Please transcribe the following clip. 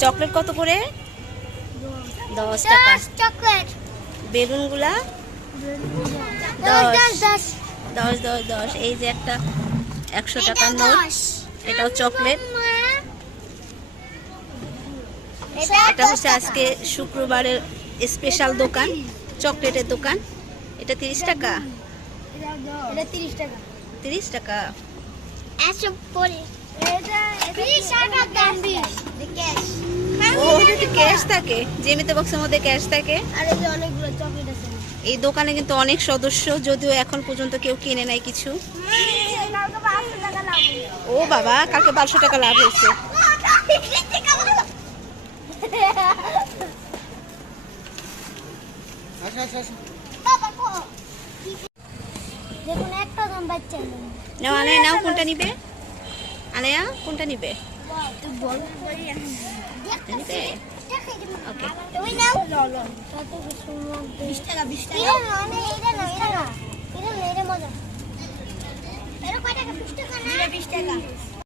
Chocolate কত করে? 10 টাকা। চকলেট বেলুনগুলা 10 10 10 10 10। এই যে একটা 100 টাকার নোট, এটাও চকলেট। এটা হচ্ছে আজকে শুক্রবারের স্পেশাল দোকান, চকলেটের দোকান। এটা 30 টাকা। এটা 30 টাকা। 30 টাকা। এসব পরে এটা 30 টাকা দাম ক্যাশ। ও এটাতে ক্যাশ থাকে, জেমিতে বক্সের মধ্যে ক্যাশ থাকে। আর এই যে অনেকগুলো চকলেট আছে। এই দোকানে কিন্তু অনেক সদস্য, যদিও এখন পর্যন্ত কেউ কিনে নাই কিছু। কালকে 500 টাকা লাভ হলো। ও বাবা, কালকে 1200 টাকা লাভ হয়েছে। দেখুন একটা দাম বাচ্চা নেই। নাও আনে, নাও কোনটা নিবে? আনেয়া কোনটা নিবে? তুই বল নিবে? ওকে। তুমি নাও কত সুন্দর 20 টাকা 20 টাকা এটা না এটা না এটা না এটা মজা এটা কয় টাকা 20 টাকা না 20 টাকা